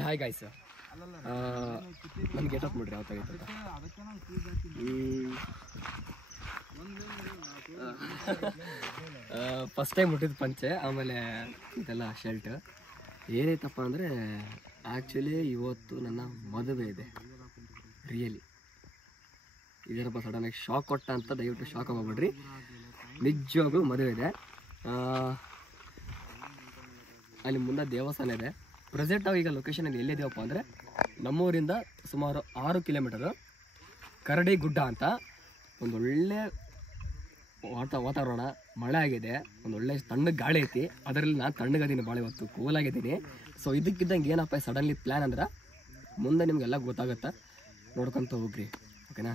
Hi guys, ನನ್ನ getup ನೋಡ್ರಿ ಯಾವ ಥರ ಇತ್ತು. ಫಸ್ಟ್ ಟೈಮ್ ಮುಟ್ಟಿದ್ದು ಪಂಚೆ, ಆಮೇಲೆ ಇದೆಲ್ಲ ಶರ್ಟ್. ಏನೈತಪ್ಪ ಅಂದರೆ ಆ್ಯಕ್ಚುಲಿ ಇವತ್ತು ನನ್ನ ಮದುವೆ ಇದೆ. ರಿಯಲಿ ಇದೇನಪ್ಪ ಸಡನ್ನಾಗಿ ಶಾಕ್ ಕೊಟ್ಟ ಅಂತ ದಯವಿಟ್ಟು ಶಾಕ್ ಆಗೋಗ್ಬಿಡ್ರಿ. ನಿಜವಾಗ್ಲೂ ಮದುವೆ ಇದೆ. ಅಲ್ಲಿ ಮುಂದೆ ದೇವಸ್ಥಾನ ಇದೆ. ಪ್ರೆಸೆಂಟ್ ಈಗ ಲೊಕೇಶನಲ್ಲಿ ಎಲ್ಲಿದ್ದೀವಪ್ಪ ಅಂದರೆ ನಮ್ಮೂರಿಂದ ಸುಮಾರು 6 ಕಿಲೋಮೀಟರು ಕರಡಿ ಗುಡ್ಡ ಅಂತ. ಒಂದೊಳ್ಳೆ ವಾತಾವರಣ, ಮಳೆ ಆಗಿದೆ, ಒಂದೊಳ್ಳೆ ತಣ್ಣಗೆ ಗಾಳಿ ಐತಿ. ಅದರಲ್ಲಿ ನಾನು ತಣ್ಣಗದೀನಿ, ಭಾಳ ಇವತ್ತು ಕೂಲಾಗಿದ್ದೀನಿ. ಸೊ ಇದಕ್ಕಿದ್ದಂಗೆ ಏನಪ್ಪ ಸಡನ್ಲಿ ಪ್ಲ್ಯಾನ್ ಅಂದ್ರೆ ಮುಂದೆ ನಿಮಗೆಲ್ಲ ಗೊತ್ತಾಗುತ್ತೆ, ನೋಡ್ಕೊತ ಹೋಗ್ರಿ. ಓಕೆನಾ?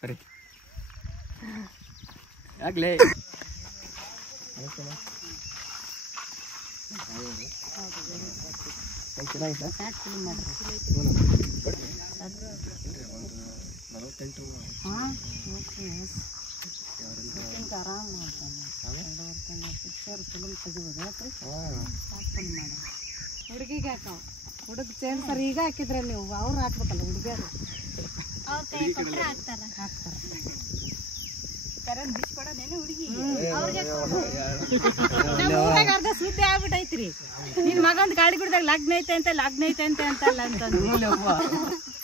ಸರಿ, ಆಗಲೇ ಚೆನ್ನಾಗಿತ್ತ? 48 ಹುಡುಗಿಗೆ ಹಾಕವ ಹುಡುಗ ಚೇನ್ ಸರ್ ಈಗ ಹಾಕಿದ್ರೆ ನೀವು ಅವ್ರು ಹಾಕ್ಬೇಕಲ್ಲ ಹುಡುಗಿಯರು ಅರ್ಧ ಸುದ್ದಿ ಆಗ್ಬಿಟ್ಟೈತ್ರಿ. ನಿನ್ ಮಗಂದ್ ಗಾಡಿ ಗುಡ್ದಾಗ ಲಗ್ನ ಐತೆ ಅಂತ ಅಂತಲ್ಲ ಅಂತಂದು.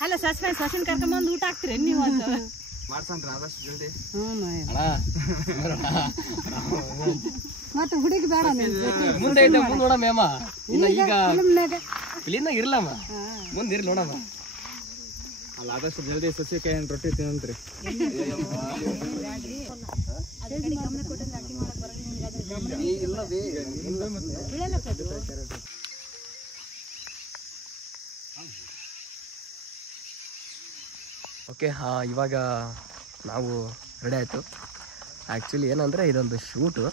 ಅಲ್ಲ ಸಸ್ಪೆನ್ಸ್ ಕರ್ಕೊಂಬಂದು ಊಟ ಹಾಕ್ತಿರಿ ನೀವು ಅಂತ ಮತ್ತೆ ಹುಡುಗಿ ಬೇಡ ಮುಂದೆ ನೋಡಮ್ಮ. ಇಲ್ಲ ಈಗ ಇಲ್ಲಿಂದ ಇರ್ಲಮ್ಮ, ಮುಂದೆ ಇರ್ಲಿ ನೋಡಮ್ಮ. ಅಲ್ಲ ಆದಷ್ಟು ಜಲ್ದಿ ಸಸಿ ಕೈ ರೊಟ್ಟಿ ತಿನ್ನಂತ್ರಿ. ಓಕೆ, ಇವಾಗ ನಾವು ರೆಡಿ ಆಯಿತು. ಆ್ಯಕ್ಚುಲಿ ಏನಂದರೆ ಇದೊಂದು ಶೂಟು.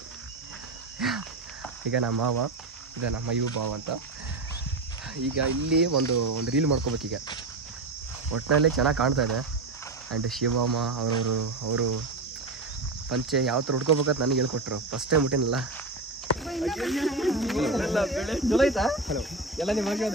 ಈಗ ನಮ್ಮ ಮಾವ, ಇದೆ ನಮ್ಮ ಇವು ಭಾವ ಅಂತ. ಈಗ ಇಲ್ಲಿ ಒಂದು ರೀಲ್ ಮಾಡ್ಕೋಬೇಕೀಗ. ಒಟ್ಟಿನಲ್ಲಿ ಚೆನ್ನಾಗಿ ಕಾಣ್ತಾ ಇದೆ. ಆ್ಯಂಡ್ ಶಿವಮ್ಮ ಅವರು ಪಂಚೆ ಯಾವ ಥರ ಉಟ್ಕೋಬೇಕಂತ ನನಗೆ ಹೇಳ್ಕೊಟ್ರು. ಫಸ್ಟ್ ಟೈಮ್ ಹುಟ್ಟಿನಲ್ಲ. ಚಲೋ ಆಯ್ತಾ? ಎಲ್ಲ ನಿಮಗೆ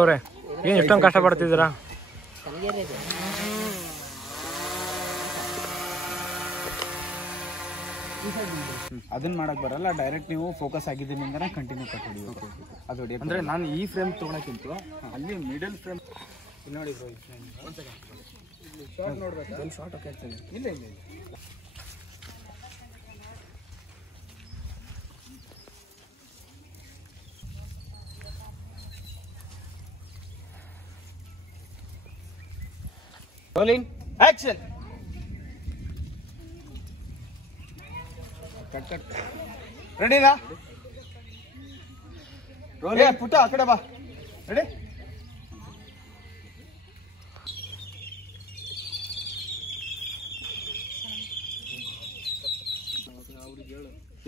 ಅವ್ರೆ ಏನ್ ಎಷ್ಟೊಂದು ಕಷ್ಟ ಪಡ್ತಿದ್ದೀರಾ? ಅದನ್ನ ಮಾಡಕ್ ಬರಲ್ಲ. ಡೈರೆಕ್ಟ್ ನೀವು ಫೋಕಸ್ ಆಗಿದ್ದೀನಿ ಅಂದ್ರೆ ಕಂಟಿನ್ಯೂ ಕಟ್ಟಿ ಅದು ಅಂದ್ರೆ ನಾನು ಈ ಫ್ರೇಮ್ ತೊಗೊಳಕ್ಕಿಂತ ಅಲ್ಲಿ ಮಿಡಲ್ ಫ್ರೇಮ್ ನೋಡಿ ಬ್ರೋ. ಶಾರ್ಟ್ ನೋಡ್ಬೇಕು, ಶಾರ್ಟ್ ಓಕೆ ಆಗ್ತದೆ. ಇಲ್ಲ ಇಲ್ಲ ಇಲ್ಲ Rolling, action. Cut. Ready na? ಪುಟ್ಟ ಆ ಕಡೆ ಬಾ ರೆಡಿ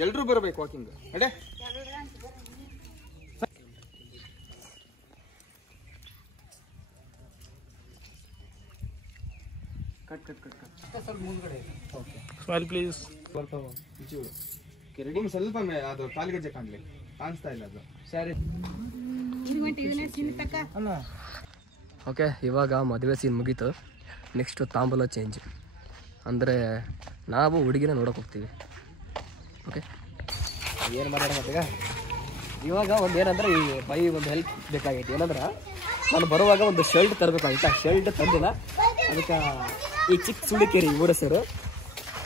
ಎಲ್ರೂ ಬರಬೇಕು walking ready cut cut cut cut ಸ್ವಲ್ಪ ಮುಂದ್ಗಡೆ ಓಕೆ ಸ್ಮೈಲ್ ಪ್ಲೀಸ್ ಬರ್ತಾವ ರೆಡಿ ಸ್ವಲ್ಪ ಅದು ಕಾಲಿಗೆಜ್ಜೆ ಕಾಣಿಸ್ತಾ ಇಲ್ಲ ಅದು ಸರಿ ಅಲ್ಲ ಓಕೆ ಇವಾಗ ಮದುವೆ ಸೀನ್ ಮುಗೀತು. ನೆಕ್ಸ್ಟು ತಾಂಬೂಲ ಚೇಂಜ್ ಅಂದರೆ ನಾವು ಹುಡುಗಿನ ನೋಡೋಕೆ ಹೋಗ್ತೀವಿ. ಓಕೆ ಏನು ಮಾಡೋಣ ಮತ್ತೀಗ ಇವಾಗ ಒಂದು ಏನಂದ್ರೆ ಈ ಬೈ ಒಂದು ಹೆಲ್ಪ್ ಬೇಕಾಗೈತಿ. ಏನಂದ್ರೆ ನಾನು ಬರುವಾಗ ಒಂದು ಶರ್ಟ್ ತರಬೇಕಾಗಿತ್ತು. ಆ ಶರ್ಟ್ ತಂದಿಲ್ಲ. ಅದಕ್ಕೆ ಈ ಚಿಕ್ಕ ಸುಳಿಕೇರಿ ಊರಸರು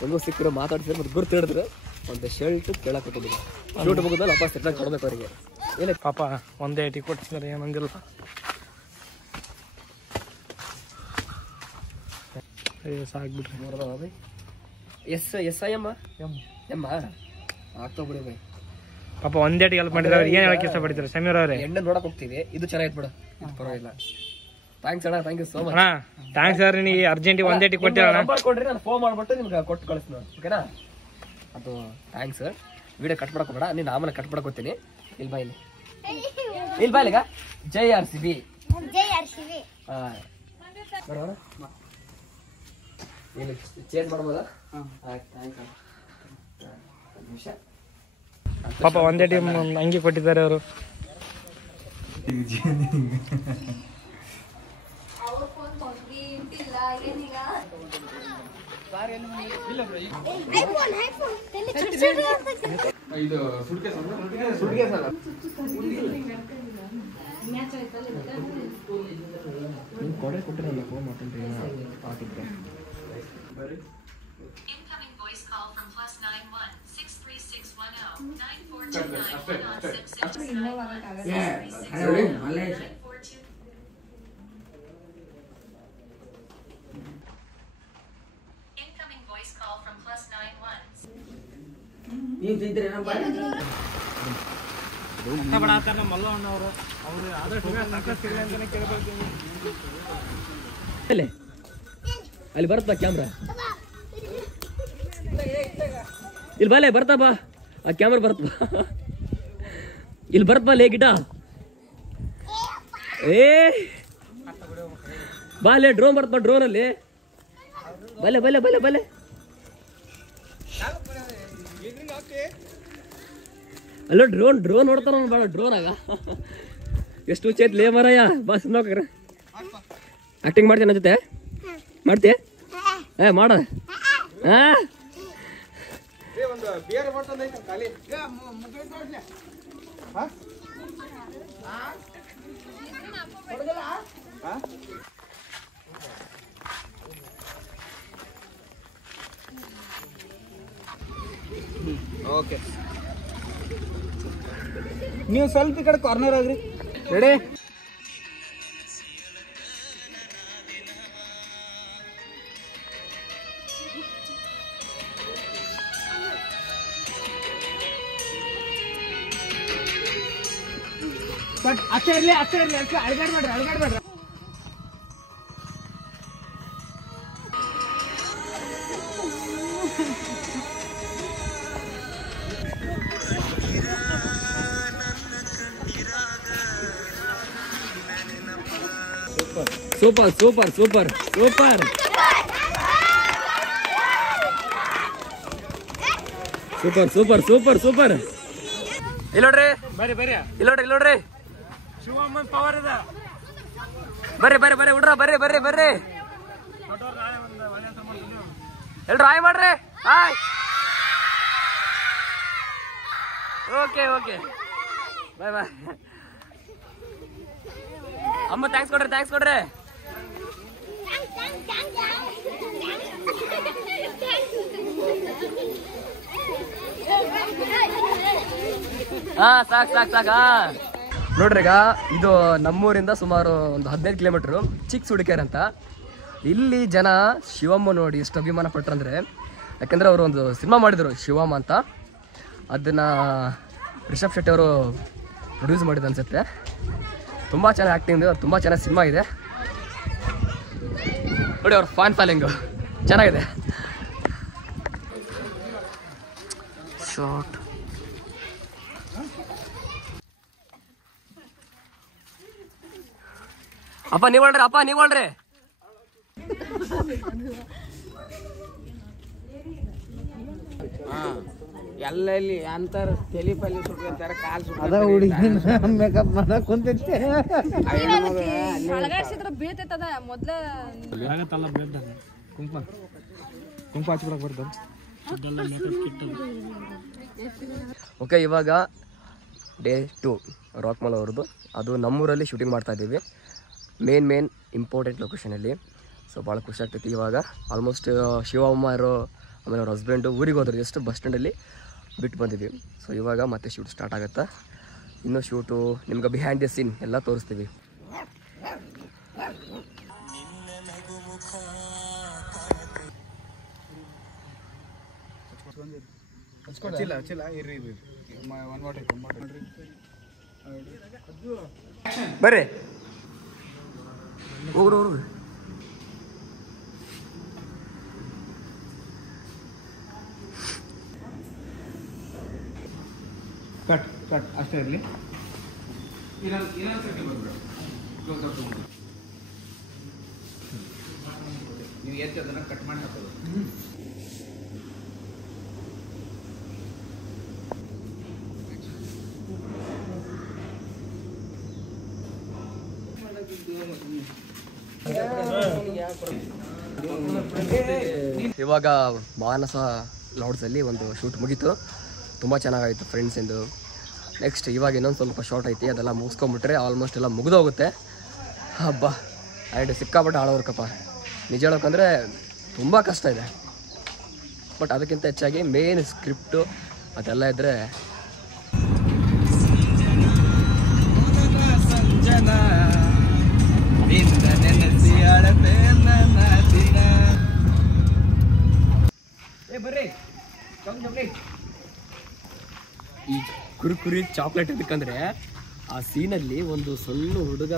ಹೆಂಗೋ ಸಿಕ್ಕರು ಮಾತಾಡ್ತಿದ್ರು ಮತ್ತು ಗುರ್ತು ಹಿಡಿದ್ರು ಒಂದು ಶರ್ಟ್ ಕೇಳಕ್ಕೆ ಕೊಟ್ಟಿದ್ದೀನಿ. ಶೂಟ್ ಮುಗಿದ್ಮೇಲೆ ವಾಪಸ್ ರಿಟರ್ನ್ ಕೊಡಬೇಕು ಅವರಿಗೆ. ಏನೇ ಪಾಪ ಒಂದೇ ಐಟಿ ಕೊಡ್ತಿದ್ದಾರೆ ಏನಂಗಿಲ್ಲ. ಸಾಕ್ಬಿಟ್ರಿ ನೋಡ್ದವ ಬೈ ಎಸ್ ಐ ಎಮ್ಮ ಎಮ್ಮ ಆಗ್ತಾ ಬಿಡಿ ಬೈ. ಪಾಪ ಒಂದೇಟಿಗೆ ಹೆಲ್ಪ್ ಮಾಡಿದ್ರೆ ಅವ್ರು ಏನು ಹೇಳಕ್ಕೆ ಇಷ್ಟಪಡ್ತಾರೆ ಸಮೀರ್ ಅವರೇ. ಎಣ್ಣೆ ನೋಡಕ್ ಹೋಗ್ತೀವಿ. ಇದು ಚೆನ್ನಾಗಿತ್ತು ಬಿಡು, ಪರವಾಗಿಲ್ಲ. ಥ್ಯಾಂಕ್ಸ್ ಅಣ್ಣ, ಥ್ಯಾಂಕ್ ಯು ಸೋ ಮಚ್ ಅಣ್ಣ. ಥ್ಯಾಂಕ್ಸ್ ಸರ್, ನಿನಗೆ ಅರ್ಜೆಂಟಿಗೆ ಒಂದೇಟಿಗೆ ಕೊಟ್ಟಿರೋಣ. ನಂಬರ್ ಕೊಡ್ರಿ, ನಾನು ಫೋನ್ ಮಾಡ್ಬಿಟ್ಟು ನಿಮ್ಗೆ ಕೊಟ್ಟು ಕಳಿಸ್ತೀನಿ. ಓಕೆನಾ? ಅದು ಥ್ಯಾಂಕ್ಸ್ ಸರ್. ವಿಡಿಯೋ ಕಟ್ ಮಾಡಕ್ ಬೇಡ, ನೀನು ಆಮೇಲೆ ಕಟ್ ಮಾಡಕ್ ಹೋಗ್ತೀನಿ. ಇಲ್ಲಿ ಬಾ, ಇಲ್ಲಿ ಬಾ ಇಲ್ಲಿಗ. ಜೈ ಆರ್ ಸಿ ಬಿ. ಹಾಂ ಬರೋಣ. ಇಲ್ಲಿ ಚೇಂಜ್ ಮಾಡ್ಬೋದಾ? ಆಯ್ತು, ಥ್ಯಾಂಕ್ಸ್ ಅಣ್ಣ. ನಿಮಿಷ ಪಾಪ ಒಂದೇ ಟೀಮ್ ಅಂಗಿ ಕೊಟ್ಟಿದ್ದಾರೆ ಅವರು. ಇದು ಸುಡ್ಕೇಸ್ ಕೊಡೆ ಕೊಟ್ಟರೆ ನಾನು ಫೋನ್ ಮಾಡ್ತೀನಿ ಹಾಕಿದ್ರೆ. ಅಲ್ಲಿ ಬರುತ್ತಾ ಕ್ಯಾಮ್ರಾ? ಇಲ್ಲಿ ಬಾಲೆ ಬರ್ತಾ ಬಾ, ಆ ಕ್ಯಾಮ್ರಾ ಬರುತ್ತ ಬಾ. ಇಲ್ಲಿ ಬರುತ್ತ ಬಾ ಲೇ ಗಿಡ. ಏ ಬಾಲೆ ಡ್ರೋನ್ ಬರುತ್ತ, ಡ್ರೋನ್ ಅಲ್ಲಿ ಬಲೆ ಬಲೆ ಬಲೆ ಬಲೆ. ಅಲ್ಲ ಡ್ರೋನ್ ಡ್ರೋನ್ ನೋಡ್ತಾರ ಬೇಡ, ಡ್ರೋನ್ ಆಗ ಎಷ್ಟು ಚೇತ್ ಲೇ ಮರಯ್ಯ. ಬಸ್ ನೋಕ್ರ ಆಕ್ಟಿಂಗ್ ಮಾಡ್ತೀನಿ ನನ್ನ ಜೊತೆ, ಮಾಡ್ತೀಯ? ಏ ಮಾಡ. ಹಾ ಒಂದು ಬೇರೆ ಮಾಡ್ತಾನೆ ಖಾಲಿ ಓಕೆ. ನೀವು ಸ್ವಲ್ಪ ಈ ಕಡೆ ಕಾರ್ನರ್ ಆಗ್ರಿ. ರೆಡಿ? ಅಷ್ಟೇ ಇರ್ಲಿ, ಅಷ್ಟೇ ಇರ್ಲಿ, ಅಷ್ಟೇ ಅಳಗಾಡ್ಬೇಡ್ರಿ, ಅಳಗಾಡ್ಬೇಡ್ರಿ. Super super super super super super super super. ಇಲ್ಲಿ ನೋಡ್ರಿ, ಬರ್ರಿ ಬರ್ರಿ, ಇಲ್ಲಿ ನೋಡ್ರಿ, ಇಲ್ಲಿ ನೋಡ್ರಿ, ಶಿವಮ್ಮನ್ ಪವರ್ ಅದ. ಬರ್ರಿ ಬರ್ರಿ ಬರ್ರಿ ಹುಡ್ರ, ಬರ್ರಿ ಬರ್ರಿ ಬರ್ರಿ. ಎಲ್ರು ಹಾಯ್ ಮಾಡ್ರಿ, ಹಾಯ್. ಓಕೆ ಓಕೆ, ಬಾಯ್ ಬಾಯ್. ಅಮ್ಮ ಥ್ಯಾಂಕ್ಸ್ ಕೊಡ್ರಿ, ಥ್ಯಾಂಕ್ಸ್ ಕೊಡ್ರಿ. ಹಾ ಸಾಕ್ ಸಾಕ್ ಸಾಕ. ನೋಡ್ರಿ ಈಗ ಇದು ನಮ್ಮೂರಿಂದ ಸುಮಾರು ಒಂದು 15 ಕಿಲೋಮೀಟ್ರು, ಚಿಕ್ಕ ಸುಡಿಕೆರೆ ಅಂತ. ಇಲ್ಲಿ ಜನ ಶಿವಮ್ಮ ನೋಡಿ ಎಷ್ಟು ಅಭಿಮಾನ ಪಟ್ರಂದ್ರೆ, ಯಾಕಂದ್ರೆ ಅವರು ಒಂದು ಸಿನಿಮಾ ಮಾಡಿದರು ಶಿವಮ್ಮ ಅಂತ. ಅದನ್ನ ರಿಷಬ್ ಶೆಟ್ಟಿ ಅವರು ಪ್ರೊಡ್ಯೂಸ್ ಮಾಡಿದ್ದು ಅನಿಸುತ್ತೆ. ತುಂಬ ಚೆನ್ನಾಗಿ ಆ್ಯಕ್ಟಿಂಗ್, ತುಂಬ ಚೆನ್ನಾಗಿ ಸಿನಿಮಾ ಇದೆ ನೋಡಿ. ಅವ್ರ ಫ್ಯಾನ್ ಫಾಲೋಯಿಂಗು ಚೆನ್ನಾಗಿದೆ. ಶಾರ್ಟ್ ಅಪ್ಪ ನೀವು ಹೇಳ್ರಿ, ಅಪ್ಪ ನೀವು ಹೇಳ್ರಿ. ಎಲ್ಲೆಲ್ಲಿ ಅಂತಾರ ತಲಿ ಪಲ್ಲಿ ಸುಟ್ಕೊಂತಾರ, ಕಾಲ್ ಮೇಕಪ್ ಮಾಡಕ್ ಕುಂತೈತೆ. ಅಳಗಾಡ್ಸಿದ್ರ ಬೀಳ್ತೈತದ ಮೊದ್ಲ ಕುಂಕುಮ ಹಚ್ಕೊಳಕ್ ಬರ್ತಾವ. ಓಕೆ, ಇವಾಗ ಡೇ 2 ರಾಕ್ ಮಾಲ್ ಅವ್ರದ್ದು. ಅದು ನಮ್ಮೂರಲ್ಲಿ ಶೂಟಿಂಗ್ ಮಾಡ್ತಾ ಇದ್ದೀವಿ, ಮೇನ್ ಇಂಪಾರ್ಟೆಂಟ್ ಲೊಕೇಶನಲ್ಲಿ. ಸೊ ಭಾಳ ಖುಷಿ ಆಗ್ತೈತಿ. ಇವಾಗ ಆಲ್ಮೋಸ್ಟ್ ಶಿವಮ್ಮ ಇರೋ, ಆಮೇಲೆ ಅವ್ರ ಹಸ್ಬೆಂಡು ಊರಿಗೆ ಹೋದ್ರು, ಜಸ್ಟ್ ಬಸ್ ಸ್ಟ್ಯಾಂಡಲ್ಲಿ ಬಿಟ್ಟು ಬಂದಿದ್ವಿ. ಸೊ ಇವಾಗ ಮತ್ತೆ ಶೂಟ್ ಸ್ಟಾರ್ಟ್ ಆಗುತ್ತೆ. ಇನ್ನೂ ಶೂಟು ನಿಮ್ಗೆ ಬಿಹೈಂಡ್ ದ ಸೀನ್ ಎಲ್ಲ ತೋರಿಸ್ತೀವಿ. ಬರ್ರಿ ಹೋಗ್ರು ಹೋಗ್ರು. ಕಟ್ ಅಷ್ಟೇ ಇರಲಿ. ನೀವು ಎತ್ತಿ ಅದನ್ನ ಕಟ್ ಮಾಡಿ ಹಾಕೋದು. ಇವಾಗ ಮಾನಸ ಲಾಡ್ಸಲ್ಲಿ ಒಂದು ಶೂಟ್ ಮುಗೀತು, ತುಂಬ ಚೆನ್ನಾಗಾಯಿತು ಫ್ರೆಂಡ್ಸಿಂದು. ನೆಕ್ಸ್ಟ್ ಇವಾಗ ಇನ್ನೊಂದು ಸ್ವಲ್ಪ ಶಾರ್ಟ್ ಐತಿ, ಅದೆಲ್ಲ ಮುಗಿಸ್ಕೊಂಬಿಟ್ರೆ ಆಲ್ಮೋಸ್ಟ್ ಎಲ್ಲ ಮುಗಿದೋಗುತ್ತೆ. ಹಬ್ಬ ಆ್ಯಂಡ್ ಸಿಕ್ಕಾಪಟ್ಟೆ ಹಾಳೋರ್ಕಪ್ಪ. ನಿಜ ಹೇಳೋಕ್ಕಂದರೆ ತುಂಬ ಕಷ್ಟ ಇದೆ. ಬಟ್ ಅದಕ್ಕಿಂತ ಹೆಚ್ಚಾಗಿ ಮೇನ್ ಸ್ಕ್ರಿಪ್ಟು ಅದೆಲ್ಲ ಇದ್ದರೆ ಈ ಕುರುಕುರಿ ಚಾಕ್ಲೇಟ್ ಇದಕ್ಕಂದ್ರೆ ಆ ಸೀನಲ್ಲಿ ಒಂದು ಸಣ್ಣ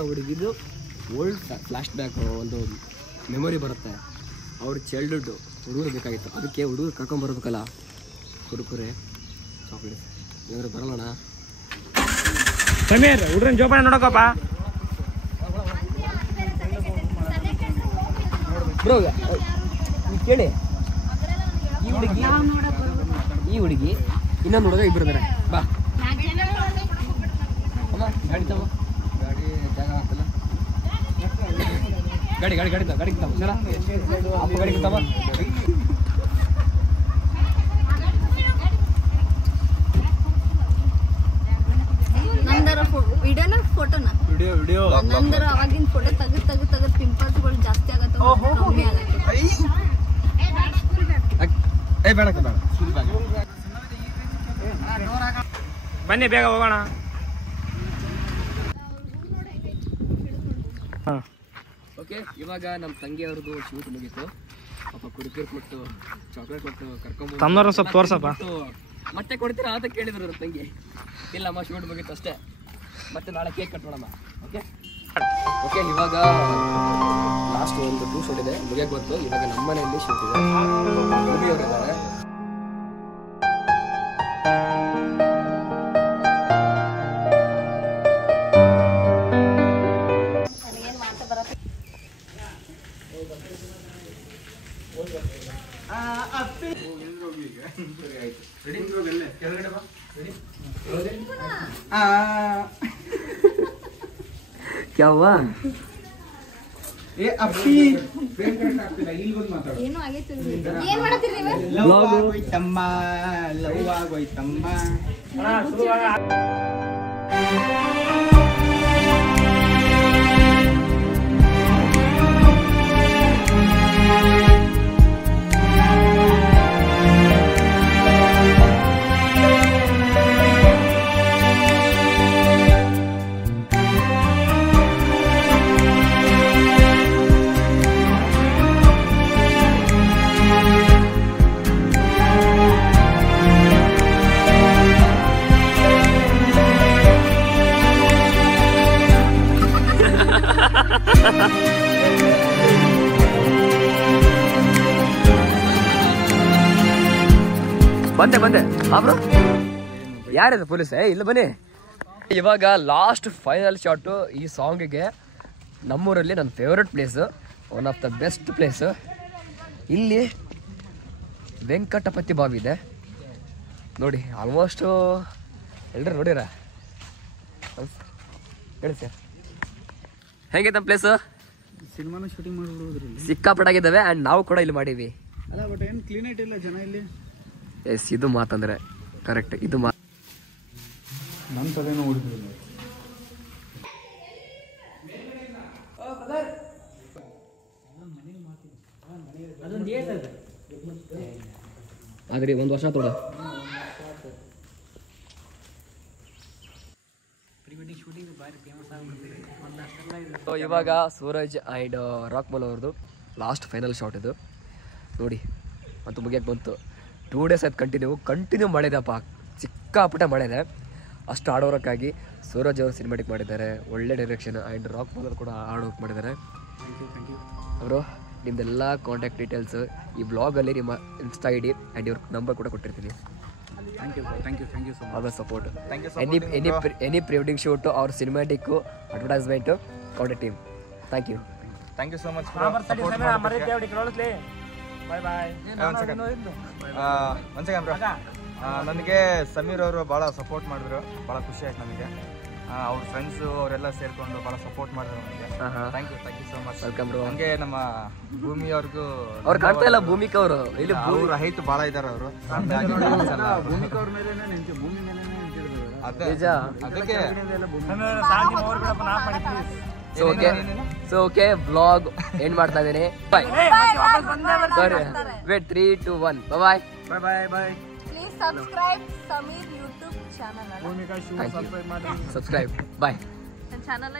ಹುಡುಗಿದು ಓಲ್ಡ್ ಫ್ಲಾಶ್ ಬ್ಯಾಕ್ ಒಂದು ಮೆಮೊರಿ ಬರುತ್ತೆ. ಅವ್ರ ಚೈಲ್ಡ್ಹುಡ್ ಹುಡುಗರು ಬೇಕಾಗಿತ್ತು, ಅದಕ್ಕೆ ಹುಡುಗರು ಕರ್ಕೊಂಬರ್ಬೇಕಲ್ಲ ಕುರುಕುರಿ ಚಾಕ್ಲೇಟ್. ಇವರು ಬರಲ್ಲಣ್ಣ. ಸಮೀರ್ ಹುಡ್ರನ್ ಜೋಪಾನ ನೋಡಕಪ್ಪ. ಬ್ರೋ ಕೇಳಿ, ಈ ಹುಡುಗಿ ಇನ್ನೊಂದು ಹುಡುಗ ಇಬ್ಬರು ಇದ್ದಾರೆ. ಬಾ ಅಮ್ಮ, ಗಾಡಿ ತಮ್ಮ, ಗಾಡಿ ಜಾಗ ಆಗ್ತಲ್ಲ. ಗಾಡಿ ತಮ್ಮ ಸರ, ಅಪ್ಪ ಗಾಡಿ ತಮ್ಮ. ನಂದರ ವಿಡಿಯೋನ ಫೋಟೋನ ವಿಡಿಯೋ ನಂದರ ಅವಾಗಿನ ಫೋಟೋ ತೆಗೆದು ಪಿಂಪಲ್ಸ್ಗಳು ಜಾಸ್ತಿ ಆಗತ್ತೆ, ಕಮ್ಮಿ ಆಗತ್ತೆ. ಬನ್ನಿ ಬೇಗ ಹೋಗೋಣ. ಓಕೆ, ಇವಾಗ ನಮ್ಮ ತಂಗಿಯವ್ರದ್ದು ಶೂಟ್ ಮುಗೀತು. ಪಾಪ ಕುರುಕುರಿ ಕೊಟ್ಟು ಚಾಕ್ಲೇಟ್ ಕೊಟ್ಟು ಕರ್ಕೊಂಡ್ಬಂದು ತಮ್ಮವ್ರನ್ನ ಸ್ವಲ್ಪ ತೋರ್ಸಪ್ಪ. ಮತ್ತೆ ಕೊಡ್ತೀರಾ ಅಂತ ಕೇಳಿದ್ರು ಅವ್ರ ತಂಗಿ. ಇಲ್ಲಮ್ಮ ಶೂಟ್ ಮುಗೀತು ಅಷ್ಟೇ, ಮತ್ತೆ ನಾಳೆ ಕೇಕ್ ಕಟ್ ಮಾಡೋಣ. ಓಕೆ, ಇವಾಗ ಲಾಸ್ಟ್ ಒಂದು 2 ಶೂಟ್ ಇದೆ, ಮುಗಿಯಕ್ಕೆ ಬಂತು. ಇವಾಗ ನಮ್ಮ ಮನೆಯಲ್ಲಿ ಶೂಟ್ ಇದೆ, ಮುಗಿಯವರಿದ್ದಾರೆ. क्या हुआ? ಏ ಅಪ್ಪಿ ಏನು ಆಗೈತಿ? ಏನ್ ಮಾಡತ್ತೀರಿ ನೀವು? ಲವ್ ಆಗೋಯ್ತಮ್ಮ, ಲವ್ ಆಗೋಯ್ತಮ್ಮ. ಬಂದೆ ಬ್ರೋ ಯಾರಿದೆ ಪೊಲೀಸ್ ಇಲ್ಲ ಬನ್ನಿ. ಇವಾಗ ಲಾಸ್ಟ್ ಫೈನಲ್ ಶಾಟು ಈ ಸಾಂಗಿಗೆ. ನಮ್ಮೂರಲ್ಲಿ ನನ್ನ favourite place, one of the best place. ಇಲ್ಲಿ ವೆಂಕಟಪತಿ ಬಾವಿ ಇದೆ ನೋಡಿ. ಆಲ್ಮೋಸ್ಟು ಎಲ್ಲರೂ ನೋಡಿರ ಹೇಳಿ ಸರ್, ಹೇಗೆ ನಮ್ಮ ಪ್ಲೇಸು? ಸಿನಿಮಾನ ಶೂಟಿಂಗ್ ಮಾಡ್ಬಿಡೋದ್ರಿ ಸಿಕ್ಕಾಪಟ್ಟಾಗಿದ್ದಾವೆ ಆ್ಯಂಡ್ ನಾವು ಕೂಡ ಇಲ್ಲಿ ಮಾಡೀವಿ. ಅಲ್ಲ ಬಟ್ ಏನು ಕ್ಲೀನೇಟ್ ಇಲ್ಲ ಜನ ಇಲ್ಲಿ. ಎಸ್, ಇದು ಮಾತಂದ್ರೆ ಕರೆಕ್ಟ್. ಇದು ಮಾತು ನನ್ನ ತಲೆನೂ ಹೊಡಿದ್ರು. ಆದ್ರಿ ಒಂದು ವರ್ಷ ತೋಡ. ಇವಾಗ ಸೂರಜ್ ಆ್ಯಂಡ್ ರಾಕ್ಮಲ್ ಅವ್ರದ್ದು ಲಾಸ್ಟ್ ಫೈನಲ್ ಶಾಟ್ ಇದು ನೋಡಿ. ಮತ್ತು ಮುಗಿಯಕ್ಕೆ ಬಂತು. 2 days ಆಯ್ತು ಕಂಟಿನ್ಯೂ ಮಾಡಿದೆಪ್ಪ. ಸಿಕ್ಕಾಪಟ್ಟೆ ಮಾಡಿದೆ. ಅಷ್ಟು ಆಡೋರಕ್ಕಾಗಿ ಸೂರಜ್ ಅವರು ಸಿನಿಮ್ಯಾಟಿಕ್ ಮಾಡಿದ್ದಾರೆ, ಒಳ್ಳೆ ಡೈರೆಕ್ಷನ್. ಆ್ಯಂಡ್ ರಾಕ್ಮಲ್ ಅವರು ಕೂಡ ಹಾರ್ಡ್ ವರ್ಕ್ ಮಾಡಿದ್ದಾರೆ. ಅವರು ನಿಮ್ದೆಲ್ಲ ಕಾಂಟ್ಯಾಕ್ಟ್ ಡೀಟೇಲ್ಸು ಈ ಬ್ಲಾಗಲ್ಲಿ ನಿಮ್ಮ ಇನ್ಸ್ಟಾ ID ಆ್ಯಂಡ್ ಇವ್ರ ನಂಬರ್ ಕೂಡ ಕೊಟ್ಟಿರ್ತೀನಿ. Thank you so much. All support. Any pre wedding shoot ಅವ್ರ cinematic advertisement contact team. Thank you so much. ನನಗೆ ಸಮೀರ್ ಅವರು ಭಾಳ ಸಪೋರ್ಟ್ ಮಾಡಿದ್ರು, ಭಾಳ ಖುಷಿ ಆಯ್ತು ನನಗೆ. ಅವ್ರ ಫ್ರೆಂಡ್ಸು ಅವರೆಲ್ಲ ಸೇರ್ಕೊಂಡು ಭಾಳ ಸಪೋರ್ಟ್ ಮಾಡಿದ್ರು ನನಗೆ. Thank you so much. Welcome bro. ಹಂಗೆ ನಮ್ಮ ಭೂಮಿ ಅವ್ರಿಗೂ ಅವ್ರು ಕಾಣ್ತಾ ಇಲ್ಲ, ಭೂಮಿಕಾ ಅವರು ಇಲ್ಲಿ ಅವ್ರ ಹೈಟ್ ಭಾಳ ಇದ್ದಾರೆ ಅವರು. ಭೂಮಿಕಾ ಅವ್ರ ಮೇಲೆ ಭೂಮಿ ಮೇಲೆ ನಿಜ. ಅದಕ್ಕೆ ಸೊ ಓಕೆ ಬ್ಲಾಗ್ ಎಂಡ್ ಮಾಡ್ತಾ ಇದ್ದೀನಿ. Bye. Sorry wait 3, 2, 1 bye. Bye. Please subscribe Sameer YouTube channel. Subscribe bye. ನನ್ನ ಚಾನಲ್